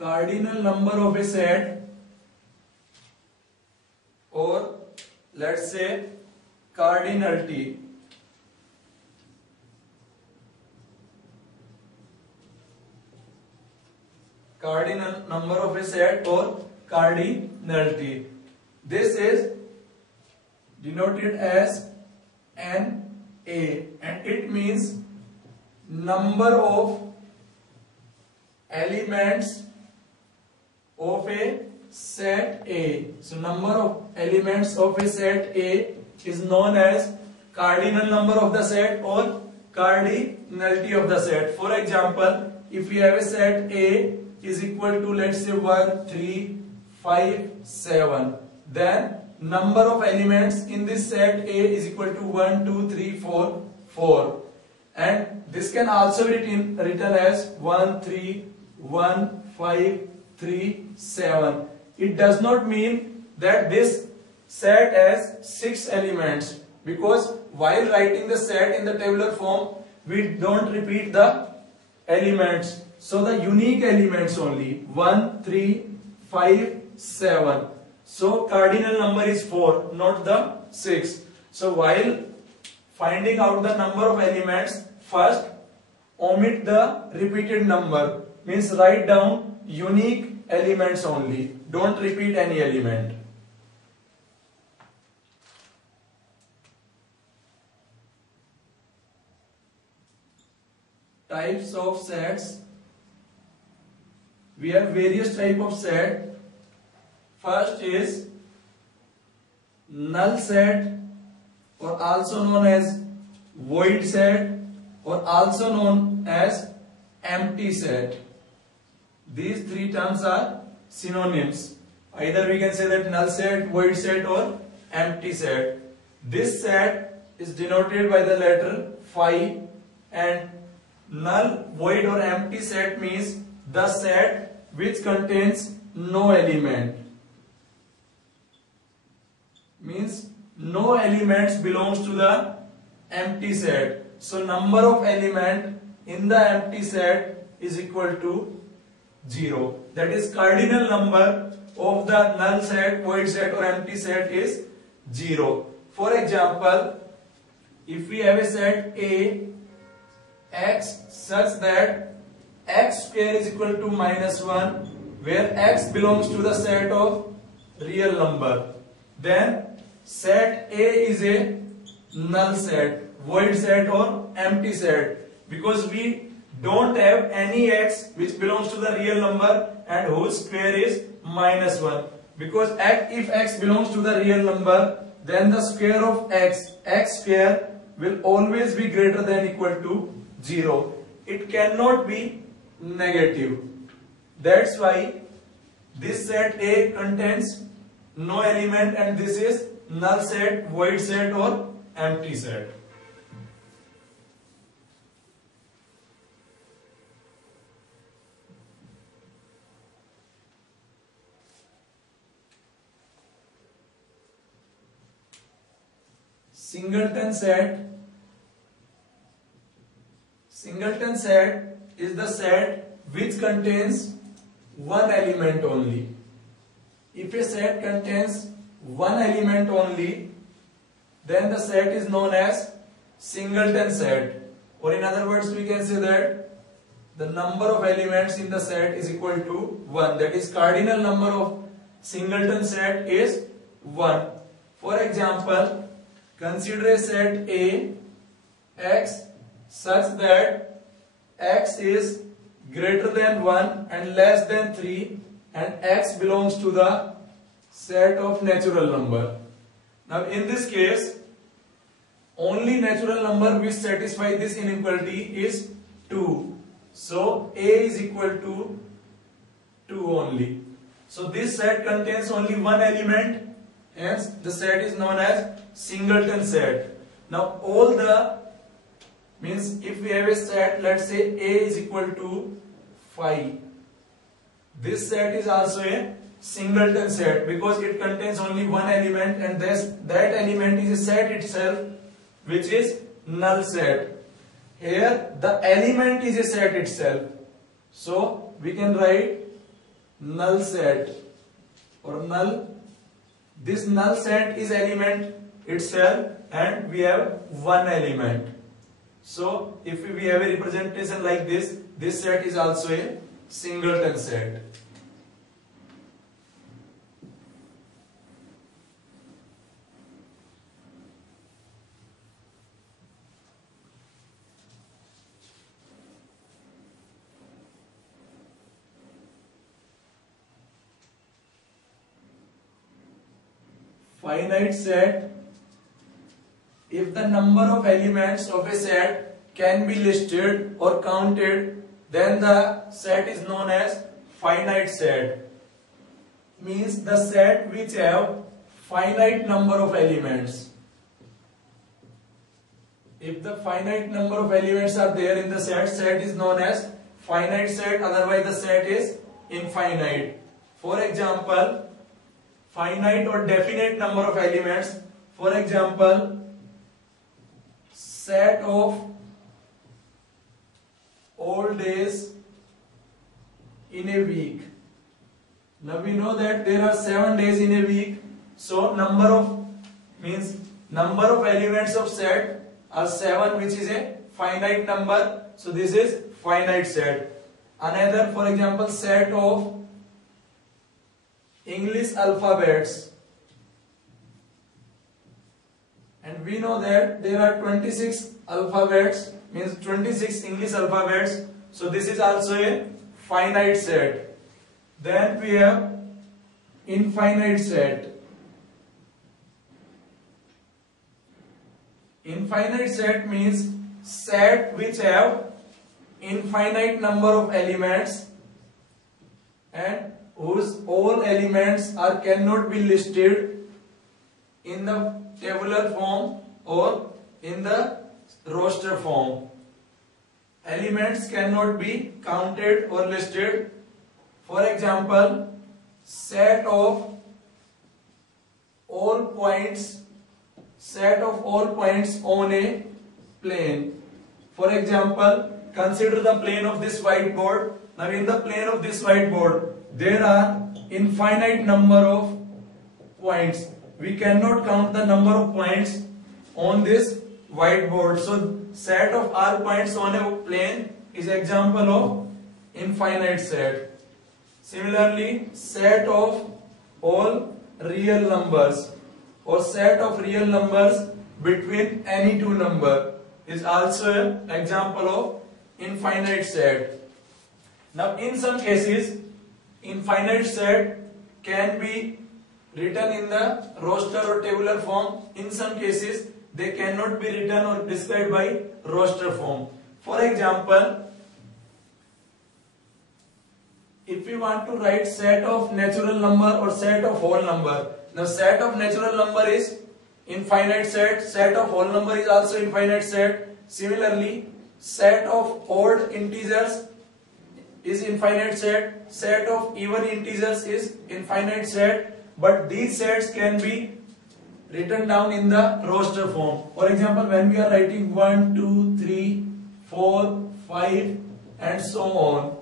cardinal number of a set, or let's say cardinality. Cardinal number of a set or cardinality. This is denoted as NA, and it means number of elements of a set A. So number of elements of a set A is known as cardinal number of the set or cardinality of the set. For example, if we have a set A is equal to, let's say, 1, 3, 5, 7, then number of elements in this set A is equal to 1, 2, 3, 4, 4. And this can also be written as 1, 3, 1, 5, 3, 7. It does not mean that this set has 6 elements, because while writing the set in the tabular form, we don't repeat the elements. So the unique elements only 1, 3, 5, 7. So cardinal number is 4, not the 6. So while finding out the number of elements, first omit the repeated number, means write down unique elements only. Don't repeat any element. Types of sets. We have various type of set. First is null set, or also known as void set, or also known as empty set. These three terms are synonyms. Either we can say that null set, void set, or empty set. This set is denoted by the letter phi, and null, void, or empty set means the set which contains no element. Means no elements belongs to the empty set. So number of element in the empty set is equal to 0. That is, cardinal number of the null set, void set, or empty set is 0. For example, if we have a set A x such that x square is equal to -1, where x belongs to the set of real number, then set A is a null set, void set, or empty set, because we don't have any x which belongs to the real number and whose square is -1. Because if x belongs to the real number, then the square of x square, will always be greater than or equal to 0. It cannot be negative. That's why this set A contains no element, and this is null set, void set, or empty set. Singleton set. Singleton set is the set which contains one element only. If a set contains one element only, then the set is known as singleton set. Or in other words, we can say that the number of elements in the set is equal to 1. That is, cardinal number of singleton set is 1. For example, consider a set A x such that x is greater than 1 and less than 3, and x belongs to the set of natural number. Now in this case, only natural number which satisfy this inequality is 2. So A is equal to 2 only. So this set contains only one element, hence the set is known as singleton set. Now all the means, if we have a set, let's say A is equal to 5. This set is also a singleton set because it contains only one element, and that element is a set itself, which is null set. Here the element is a set itself. So we can write null set or null. This null set is element itself and we have one element. So if we have a representation like this set is also a singleton set. Finite set, if the number of elements of a set can be listed or counted, then the set is known as finite set. Means the set which have finite number of elements. If the finite number of elements are there in the set, set is known as finite set, otherwise the set is infinite. For example, finite or definite number of elements, for example, set of all days in a week. Now we know that there are 7 days in a week, so number of elements of set are 7, which is a finite number, so this is finite set. Another, for example, set of English alphabets, and we know that there are 26 alphabets, means 26 English alphabets, so this is also a finite set. Then we have infinite set. Infinite set means set which have infinite number of elements and whose all elements cannot be listed in the tabular form or in the roster form. Elements cannot be counted or listed. For example, set of all points on a plane. For example, consider the plane of this whiteboard. Now in the plane of this whiteboard, there are infinite number of points. We cannot count the number of points on this whiteboard. So set of all points on a plane is example of infinite set. Similarly, set of all real numbers or set of real numbers between any two numbers is also an example of infinite set. Now in some cases, infinite set can be written in the roster or tabular form. In some cases, they cannot be written or described by roster form. For example, if we want to write set of natural number or set of whole number, now set of natural number is infinite set, set of whole number is also infinite set. Similarly, set of odd integers is infinite set, set of even integers is infinite set, but these sets can be written down in the roster form. For example, when we are writing 1, 2, 3, 4, 5 and so on,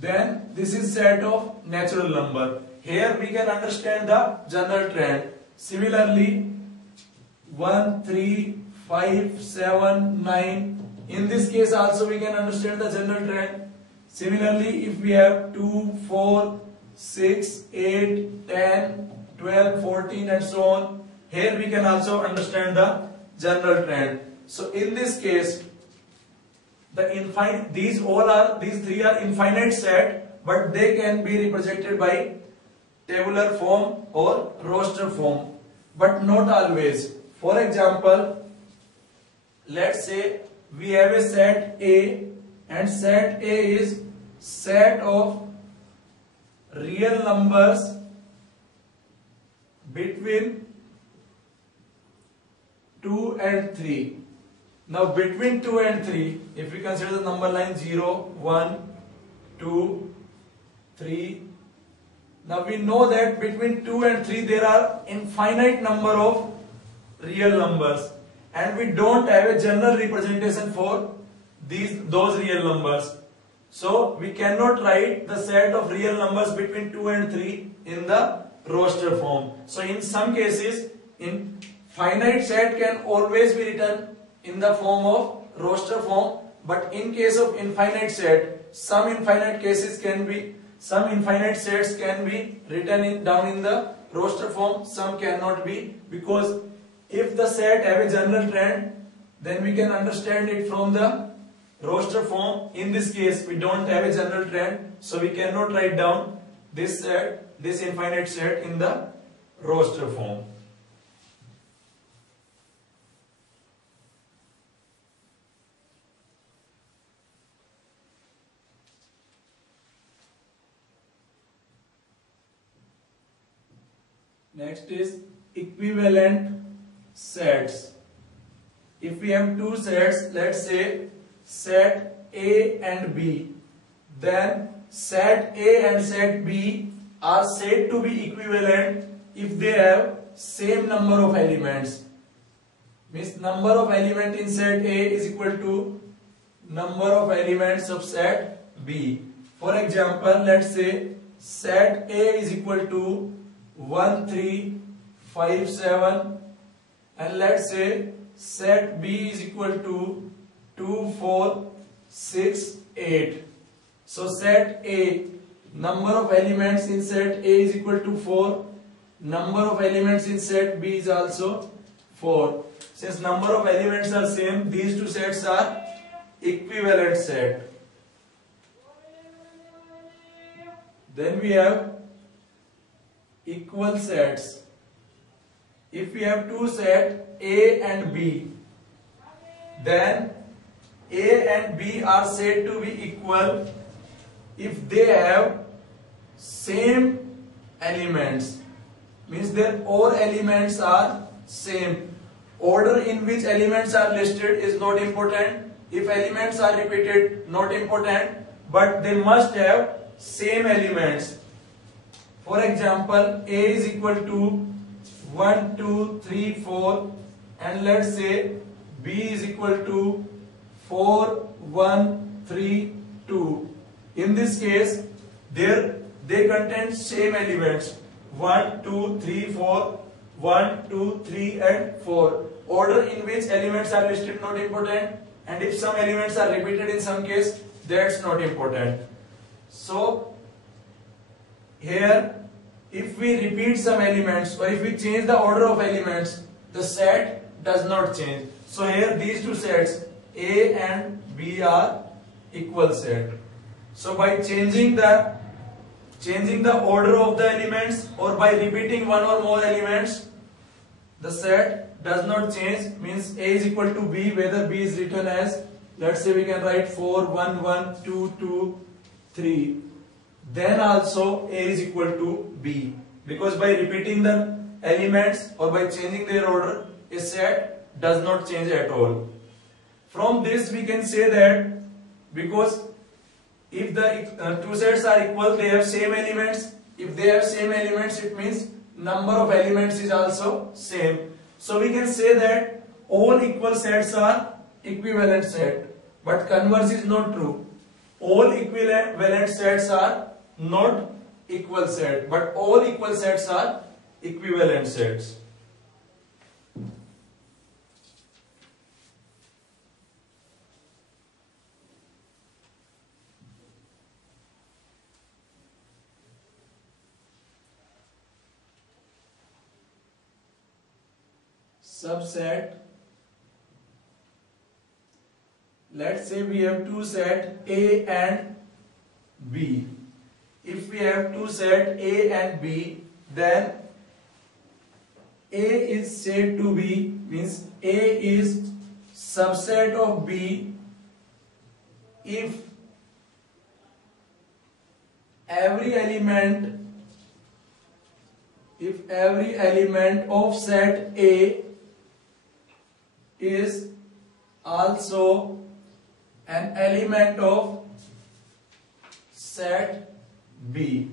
then this is set of natural number. Here we can understand the general trend. Similarly, 1, 3, 5, 7, 9. In this case also we can understand the general trend. Similarly, if we have 2, 4, 6, 8, 10, 12, 14 and so on, here we can also understand the general trend. So in this case, these three are infinite set, but they can be represented by tabular form or roster form, but not always. For example, let's say we have a set A, and set A is set of real numbers between 2 and 3. Now between 2 and 3, if we consider the number line 0, 1, 2, 3, now we know that between 2 and 3 there are infinite number of real numbers, and we don't have a general representation for those real numbers. So we cannot write the set of real numbers between 2 and 3 in the roster form. So in some cases, in finite set can always be written in the form of roster form, but in case of infinite set, some infinite sets can be written down in the roster form, some cannot be, because if the set have a general trend, then we can understand it from the roster form. In this case, we don't have a general trend, so we cannot write down this infinite set in the roster form. Next is equivalent sets. If we have two sets, let's say set A and B, then set A and set B are said to be equivalent if they have same number of elements. Means number of elements in set A is equal to number of elements of set B. For example, let's say set A is equal to 1, 3, 5, 7, and let's say set B is equal to 2, 4, 6, 8. So set A, number of elements in set A is equal to 4. Number of elements in set B is also 4. Since number of elements are same, these two sets are equivalent set. Then we have equal sets. If we have two sets A and B, then A and B are said to be equal if they have same elements. Means their all elements are same. Order in which elements are listed is not important. If elements are repeated, not important, but they must have same elements. For example, A is equal to 1, 2, 3, 4, and let's say B is equal to 4, 1, 3, 2. In this case, they contain same elements 1, 2, 3, 4, 1, 2, 3 and 4. Order in which elements are listed not important, and if some elements are repeated in some case, that's not important. So here, if we repeat some elements or if we change the order of elements, the set does not change. So here these two sets A and B are equal set. So by changing the order of the elements or by repeating one or more elements, the set does not change. Means A is equal to B, whether B is written as, let's say we can write 4, 1, 1, 2, 2, 3. Then also A is equal to B, because by repeating the elements or by changing their order, a set does not change at all. From this we can say that because if the two sets are equal, they have same elements. If they have same elements, it means number of elements is also same. So we can say that all equal sets are equivalent set, but converse is not true. All equivalent sets are not equal set, but all equal sets are equivalent sets. Subset. Let's say we have two sets A and B. If we have two sets A and B, then A is said to be, means A is subset of B if every element of set A is also an element of set B.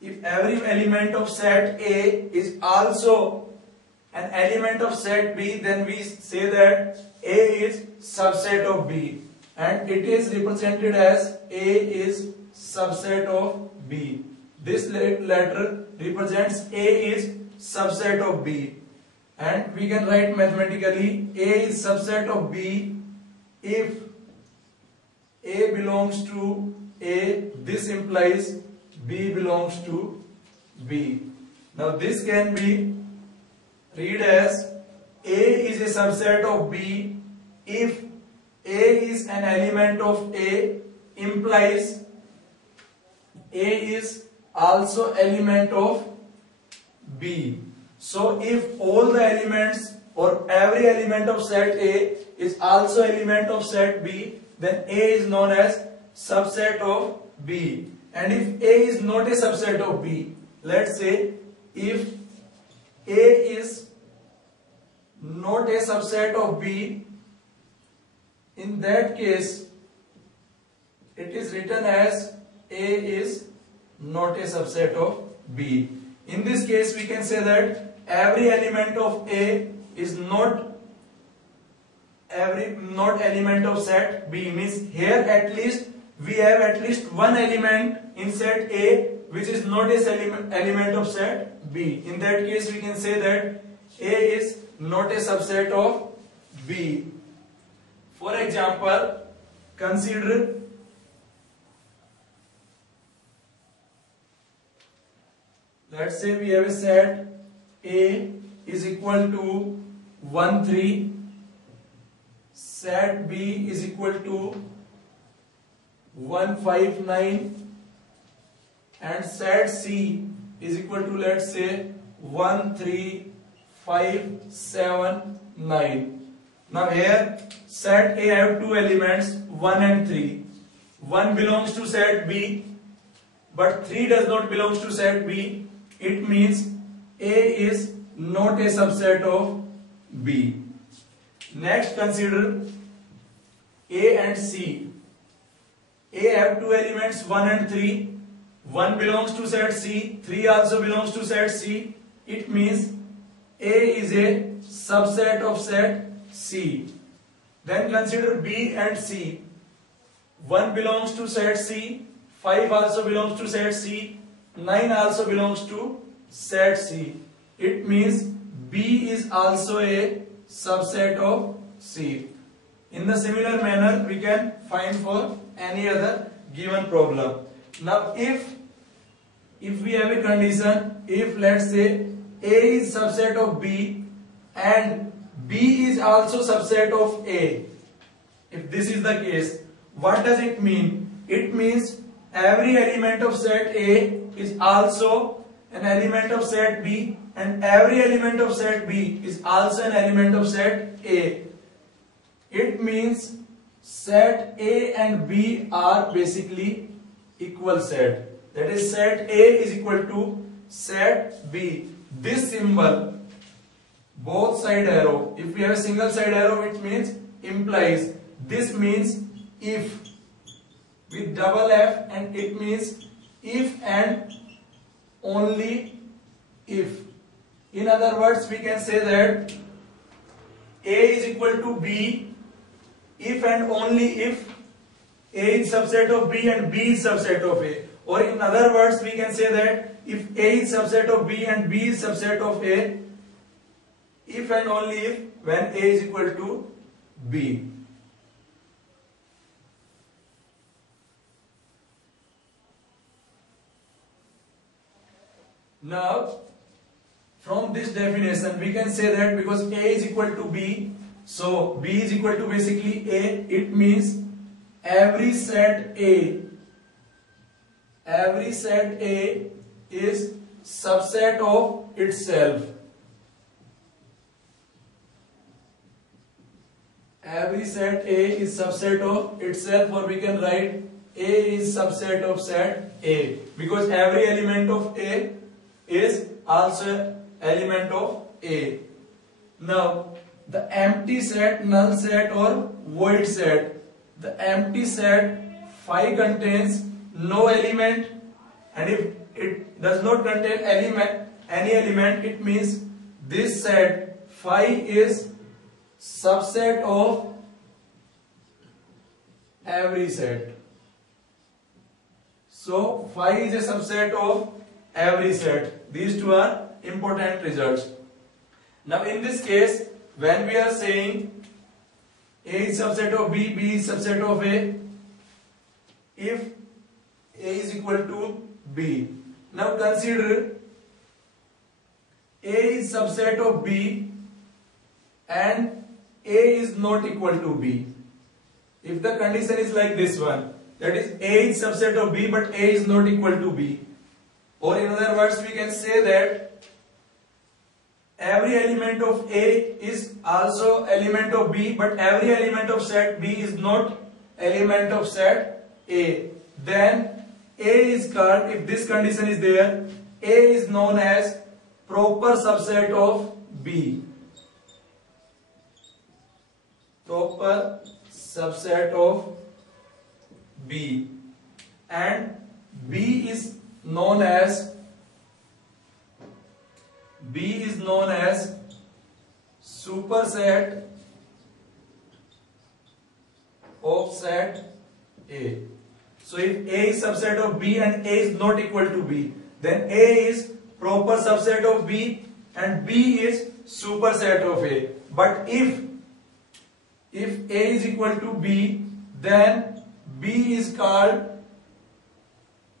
If every element of set A is also an element of set B, then we say that A is subset of B. and it is represented as A is subset of B. This letter represents A is subset of B, and we can write mathematically A is subset of B if A belongs to A. This implies B belongs to B. Now this can be read as A is a subset of B if A is an element of A, implies A is also element of B. So if all the elements or every element of set A is also element of set B, then A is known as subset of B. And if A is not a subset of B, let's say if A is not a subset of B, in that case it is written as A is not a subset of B. In this case we can say that every element of A is not element of set B, means here at least we have at least one element in set A which is not a element of set B. In that case we can say that A is not a subset of B. For example, consider let's say we have a set A is equal to 1, 3, set B is equal to 1, 5, 9, and set C is equal to, let's say, 1, 3, 5, 7, 9. Now here set A have two elements 1 and 3. 1 belongs to set B, but 3 does not belong to set B. It means A is not a subset of B. Next consider A and C. A have two elements 1 and 3. 1 belongs to set C, 3 also belongs to set C. It means A is a subset of set C. Then consider B and C. 1 belongs to set C, 5 also belongs to set C, 9 also belongs to set C. It means B is also a subset of C. In the similar manner we can find for any other given problem. Now if we have a condition, if let's say A is subset of B and B is also subset of A, if this is the case, what does it mean? It means every element of set A is also an element of set B, and every element of set B is also an element of set A. It means set A and B are basically equal set. That is, set A is equal to set B. This symbol, both side arrow, if we have a single side arrow, it means implies. This means if with double F, and it means if and only if. In other words, we can say that A is equal to B if and only if A is subset of B and B is subset of A. Or in other words, we can say that if A is subset of B and B is subset of A, if and only if when A is equal to B. Now, from this definition, we can say that because A is equal to B, so B is equal to basically A, it means every set A is subset of itself. Every set A is subset of itself, or we can write A is subset of set A, because every element of A is also element of A. Now, the empty set, null set or void set. The empty set phi contains no element, and if it does not contain any element, it means this set phi is subset of every set. So phi is a subset of every set. These two are important results. Now in this case, when we are saying A is subset of B, B is subset of A, if A is equal to B, now consider A is subset of B and A is not equal to B. If the condition is like this one, that is A is subset of B but A is not equal to B, or in other words we can say that every element of A is also element of B but every element of set B is not element of set A, then A is called, if this condition is there, A is known as proper subset of B. Proper subset of B, and B is known as superset of set A. So if A is subset of B and A is not equal to B, then A is proper subset of B and B is superset of A. But if A is equal to B, then B is called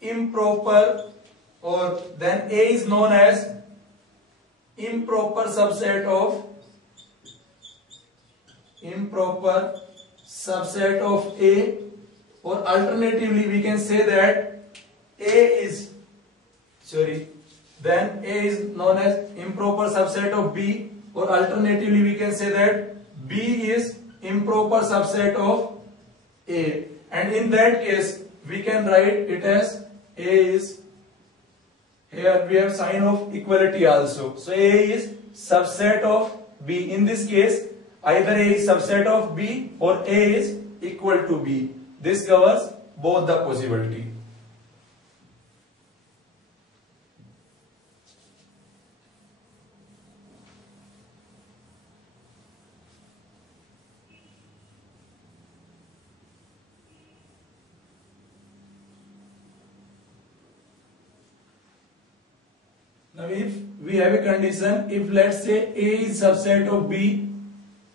improper, or then A is known as improper subset of A, or alternatively we can say that then A is known as improper subset of B, or alternatively we can say that B is improper subset of A, and in that case we can write it as A is, here we have sign of equality also, so A is subset of B. In this case either A is subset of B or A is equal to B. This covers both the possibility. Now if we have a condition, if let's say A is subset of B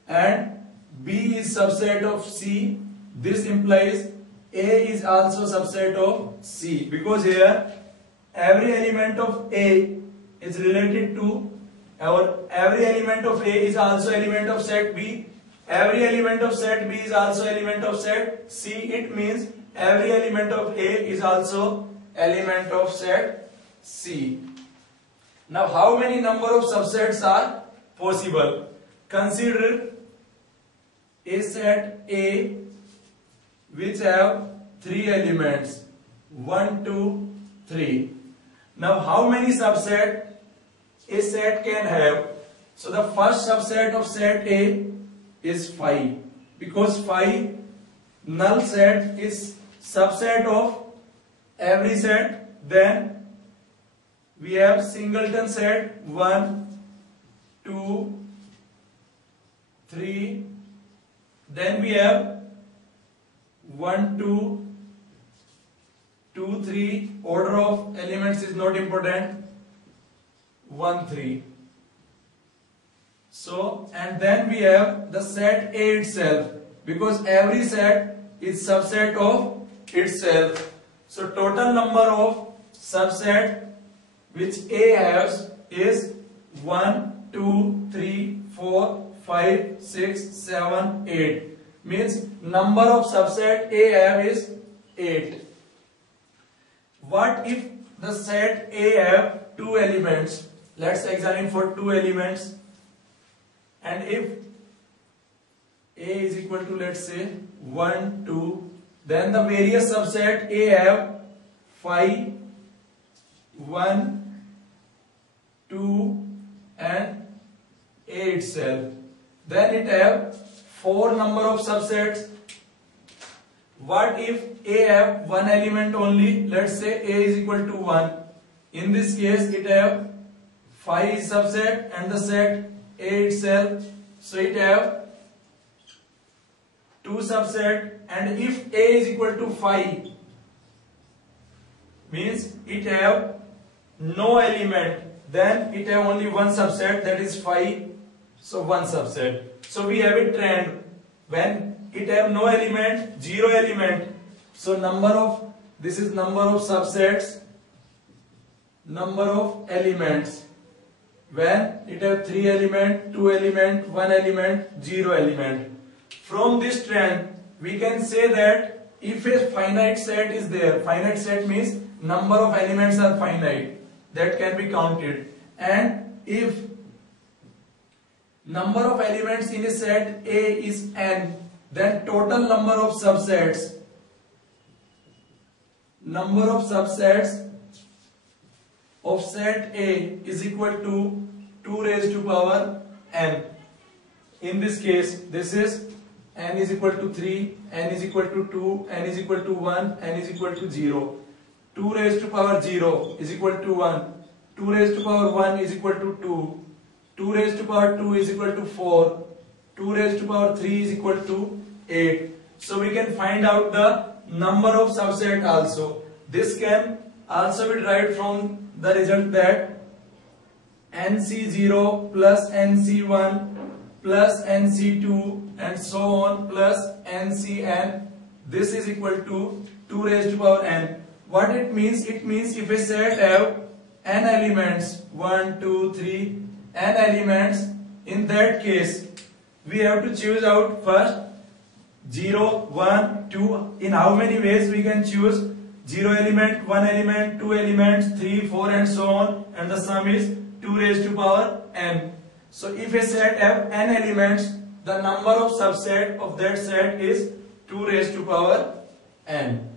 and B is subset of C, this implies A is also subset of C, because here every element of A is related to, or every element of A is also element of set B, every element of set B is also element of set C. It means every element of A is also element of set C. Now how many number of subsets are possible? Consider a set A which have 3 elements, 1, 2, 3. Now how many subset a set can have? So the first subset of set A is phi, because phi null set is subset of every set. Then we have singleton set 1, 2, 3. Then we have 1, 2, 2, 3. Order of elements is not important. 1, 3. So, and then we have the set A itself, because every set is subset of itself. So total number of subset which A has is 1, 2, 3, 4, 5, 6, 7, 8. Means number of subset A have is 8. What if the set A have 2 elements? Let's examine for 2 elements. And if A is equal to, let's say, 1, 2, then the various subset A have phi, 1, 2 and A itself. Then it have 4 number of subsets. What if A have 1 element only? Let's say A is equal to 1. In this case it have phi is subset and the set A itself. So it have two subset, and if A is equal to 5 means it have no element, then it have only one subset, that is 5, so one subset. So we have a trend when it have no element, zero element, so number of, this is number of subsets, number of elements. When it have 3 element, 2 element, 1 element, 0 element. From this trend we can say that if a finite set is there, finite set means number of elements are finite, that can be counted, and if number of elements in a set A is n, then total number of subsets of set A is equal to 2 raised to power n. In this case, this is n is equal to 3, n is equal to 2, n is equal to 1, n is equal to 0. 2 raised to power 0 is equal to 1, 2 raised to power 1 is equal to 2, 2 raised to power 2 is equal to 4, 2 raised to power 3 is equal to 8. So we can find out the number of subset also. This can also be derived from the result that NC0 plus NC1 plus NC2 and so on plus NCn, this is equal to 2 raised to power n. What it means? It means if a set have n elements, 1, 2, 3, n elements, in that case we have to choose out first 0, 1, 2. In how many ways we can choose? 0 element, 1 element, 2 elements, 3, 4 and so on, and the sum is 2 raised to power n. So if a set have n elements, the number of subset of that set is 2 raised to power n.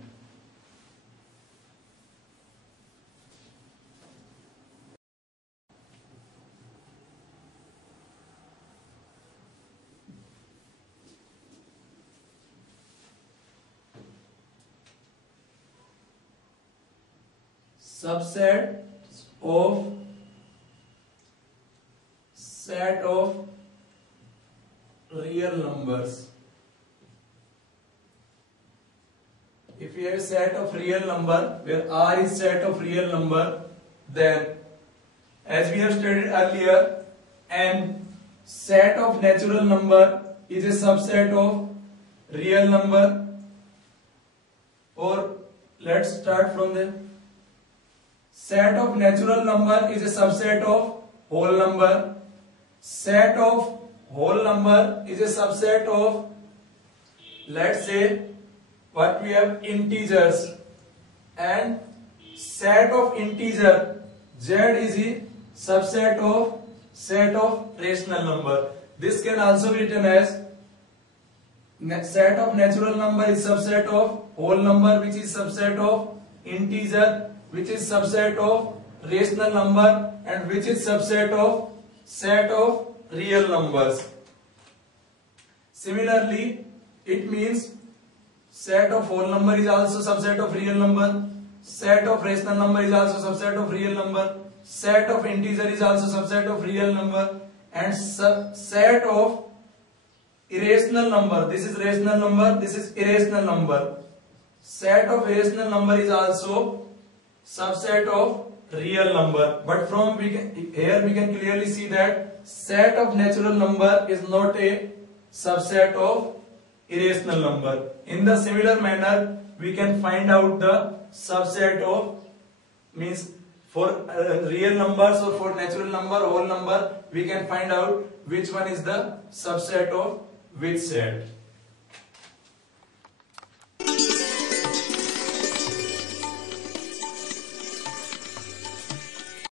Subset of set of real numbers. If we have a set of real number where R is set of real number, then as we have studied earlier, n set of natural number is a subset of real number, or let's start from the set of natural number is a subset of whole number. Set of whole number is a subset of, let's say, what we have integers, and set of integer z is a subset of set of rational number. This can also be written as set of natural number is subset of whole number, which is subset of integer, which is subset of rational number, and which is subset of set of real numbers. Similarly, it means set of whole number is also subset of real number, set of rational number is also subset of real number, set of integer is also subset of real number, and set of irrational number, this is rational number, this is irrational number, set of irrational number is also subset of real number. But from here we can clearly see that set of natural number is not a subset of irrational number. In the similar manner, we can find out the subset of, means for real numbers or for natural number, whole number, we can find out which one is the subset of which set.